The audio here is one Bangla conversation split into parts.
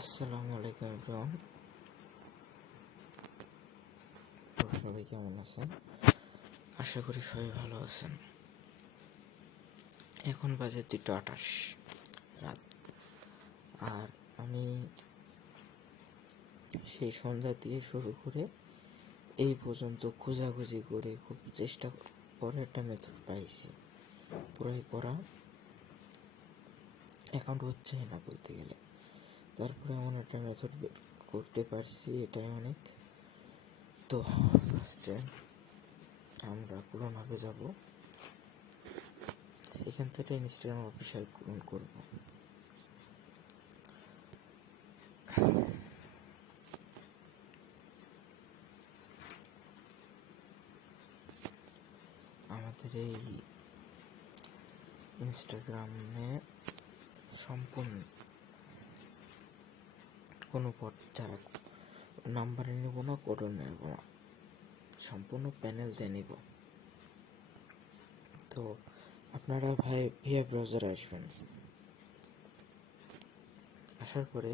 আসসালামু আলাইকুম এভরিওয়ান। সবাই কেমন আছেন? আশা করি সবাই ভালো আছেন। এখন বাজে 2:28 রাত। আর আমি সেই সন্ধ্যা দিয়ে শুরু করে এই পর্যন্ত খোঁজাখুঁজি করে খুব চেষ্টা করে একটা মেথড পাইছি। পুরাই করা অ্যাকাউন্ট হচ্ছে না বলতে গেলে, তারপরে এমন একটা মেথড করতে পারছি, এটাই অনেক। তো ফার্স্টে আমরা পুরোভাবে যাব, এখান থেকে ইনস্টাগ্রাম অফিসিয়াল পূরণ করব। আমাদের এই ইনস্টাগ্রামে সম্পূর্ণ কোনো পথ ছাড়া নাম্বারে নেব না, কোডও নেব না, সম্পূর্ণ প্যানেল দিয়ে নেব। তো আপনারা ভিআই ব্রাউজারে আসবেন। আসার পরে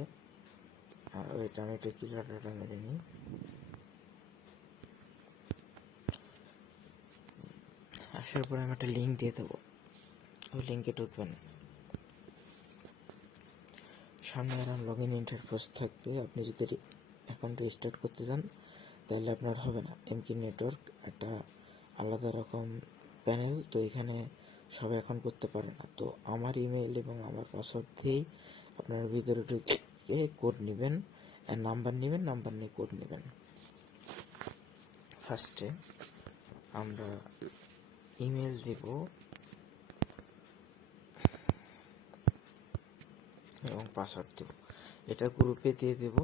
ওইটা আমি একটা কিলার ডাটা মেরে নিই। আসার পরে আমি একটা লিঙ্ক দিয়ে দেবো, ওই লিঙ্কে ঢুকবেন। সামনে আর লগ ইন ইন্টারফেস থাকবে। আপনি যদি অ্যাকাউন্ট রেজিস্টার করতে চান তাহলে আপনার হবে না। এমকি নেটওয়ার্ক একটা আলাদা রকম প্যানেল, তো এখানে সবাই অ্যাকাউন্ট করতে পারে না। তো আমার ইমেল এবং আমার পাসওয়ার্ড দিয়েই আপনার ভিতরে ঢুকে কোড নেবেন, নাম্বার নেবেন, নাম্বার নিয়ে কোড নেবেন। ফার্স্টে আমরা ইমেল দেব এবং পাসওয়ার্ড দেব। এটা গ্রুপে দিয়ে দেব,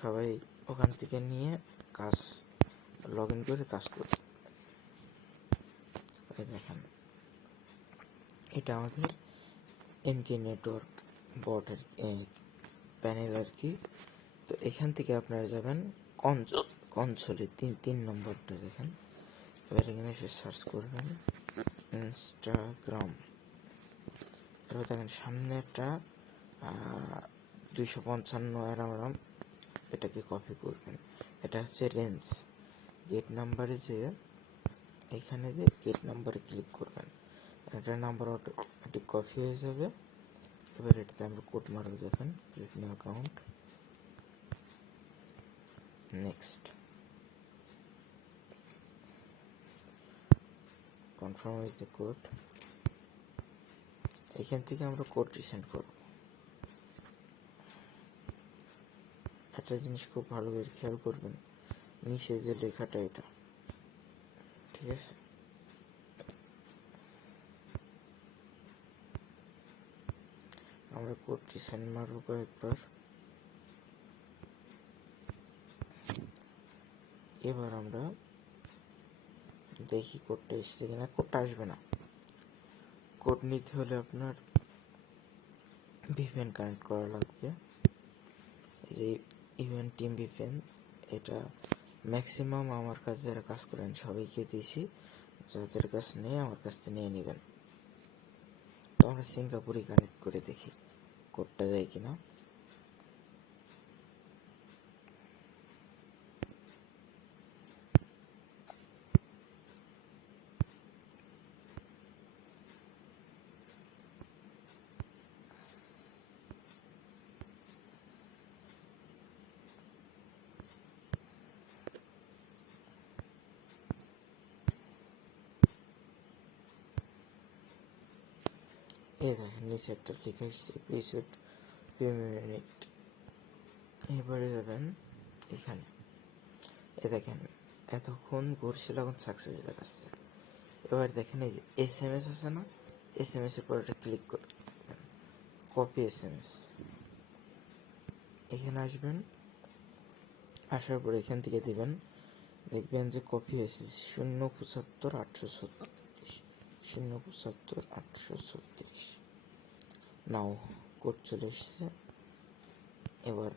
সবাই ওখান থেকে নিয়ে কাজ লগ ইন করে কাজ করবে। দেখেন, এটা আমাদের এমকে নেটওয়ার্ক বটের প্যানেল আর কি। তো এখান থেকে আপনারা যাবেন কনসোলে, তিন নম্বরটা দেখেন। এবার এখানে এসে সার্চ করবেন ইনস্টাগ্রাম। এবার দেখেন সামনে একটা 255 অ্যারাম, এটাকে কপি করবেন। এটা হচ্ছে রেঞ্জ। গেট নাম্বারে যে এখানে যে গেট নাম্বারে ক্লিক করবেন, এটা নাম্বার অটোমেটিক কপি হয়ে যাবে। এবার এটাতে আমরা কোড মারব, দেখেন create new account, next, confirm with the code. এখান থেকে আমরা কোড রিসেন্ড করব। একটা জিনিস খুব ভালো করে খেয়াল করবেন, নিচে যে লেখাটা এটা, ঠিক আছে? আমরা কোড রিসেন্ড মারব কয়েকবার। এবার আমরা দেখি কোডটা এসছে কিনা। কোডটা আসবে না। কোড নিতে হলে আপনার ভিপিএন কানেক্ট করা লাগবে। এই যে ইভেন্ট টিম ভিপিএন, এটা ম্যাক্সিমাম আমার কাছে যারা কাজ করেন সবাইকে দিয়েছি, যাদের কাছ নেই আমার কাছ থেকে নিয়ে নেবেন। তো আমরা সিঙ্গাপুরে কানেক্ট করে দেখি কোডটা দেয় কিনা। এই দেখেন নিচে একটা লেখা এসছে এপিসোড মিনিট। এবারে যাবেন এখানে, এ দেখেন এতক্ষণ ঘুরছিল, এখন সাকসেস দেখাচ্ছে। এবার দেখেন এই যে SMS আছে না, SMS এর পর এটা ক্লিক করবেন, কপি SMS। এখানে আসবেন, আসার পর এখান থেকে দিবেন, দেখবেন যে কপি হয়েছে 075,836, 075,836। নাও কোড চলে এসছে। এবার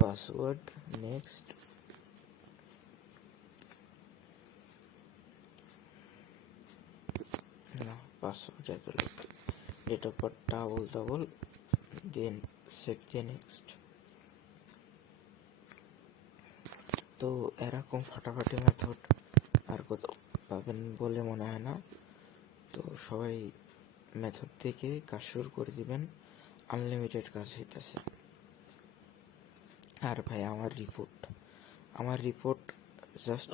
পাসওয়ার্ড, নেক্সট, না পাসওয়ার্ড এত লিখে, date of birth double, then save দিয়ে নেক্সট। তো এরকম ফাটাফাটি মেথড আর কোথাও পাবেন বলে মনে হয় না। তো সবাই মেথড থেকে কাজ শুরু করে দিবেন, আনলিমিটেড কাজ হইতেছে। আর ভাই আমার রিপোর্ট জাস্ট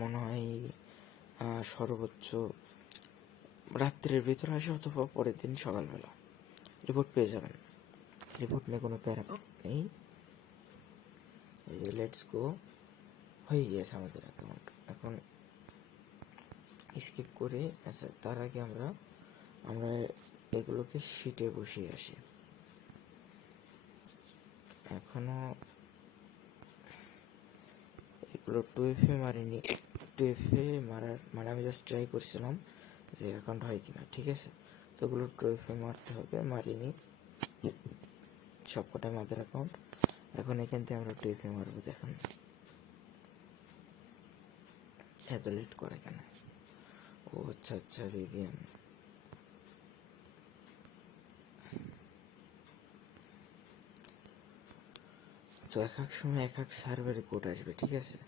মনে হয় সর্বোচ্চ রাত্রের ভিতরে আসে অথবা পরের দিন সকালবেলা রিপোর্ট পেয়ে যাবেন। রিপোর্ট নিয়ে কোনো প্যারা নেই। লেটস গো, হয়ে গিয়েছে আমাদের অ্যাকাউন্ট। এখন স্কিপ করে আচ্ছা, তার আগে আমরা এগুলোকে শিটে বসিয়ে আসি। এখনো এগুলো 2FA মারিনি। 2FA মানে আমি জাস্ট ট্রাই করছিলাম যে অ্যাকাউন্ট হয় কিনা, ঠিক আছে। তো ওগুলো 2FA মারতে হবে, মারিনি সবকটাই আমাদের অ্যাকাউন্ট। এখন এখান থেকে আমরা 2FA মারবো। দেখুন এত লেট করে কেন? ও আচ্ছা আচ্ছা, ভিভিয়ান। তো এক এক সময় এক এক সার্ভারে কোড আসবে, ঠিক আছে।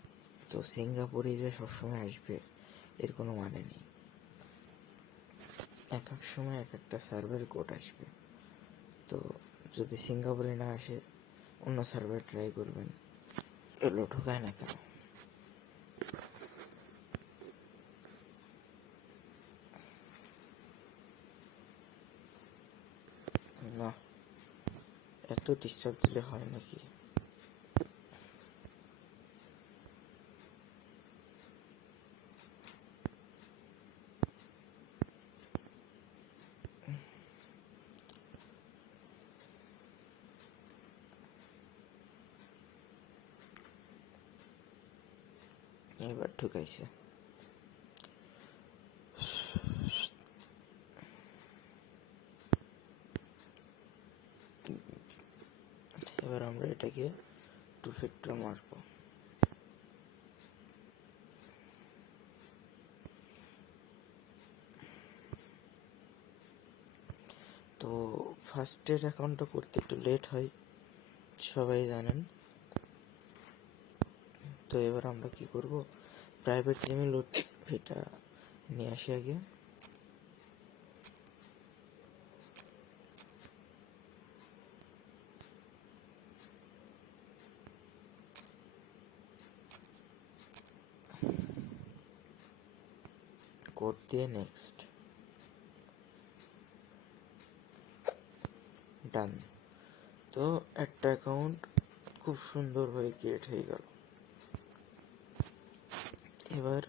তো সিঙ্গাপুরে যে সবসময় আসবে এর কোনো মানে নেই। এক এক সময় এক একটা সার্ভারে কোড আসবে। তো যদি সিঙ্গাপুরে না আসে অন্য সার্ভার ট্রাই করবেন। এগুলো ঢোকায় না কেন? না, এত ডিস্টার্ব দিলে হয় নাকি? এবার ঢুকাইছে। এবার আমরা এটাকে 2 ফ্যাক্টর মারবো। তো ফার্স্টের অ্যাকাউন্টটা করতে একটু লেট হয়, সবাই জানেন। তো এবার আমরা কি করব, প্রাইভেট জিমেল এটা নিয়ে আসি আগে। কোড দিয়ে নেক্সট, ডান। তো একটা অ্যাকাউন্ট খুব সুন্দরভাবে ক্রিয়েট হয়ে গেল। এবার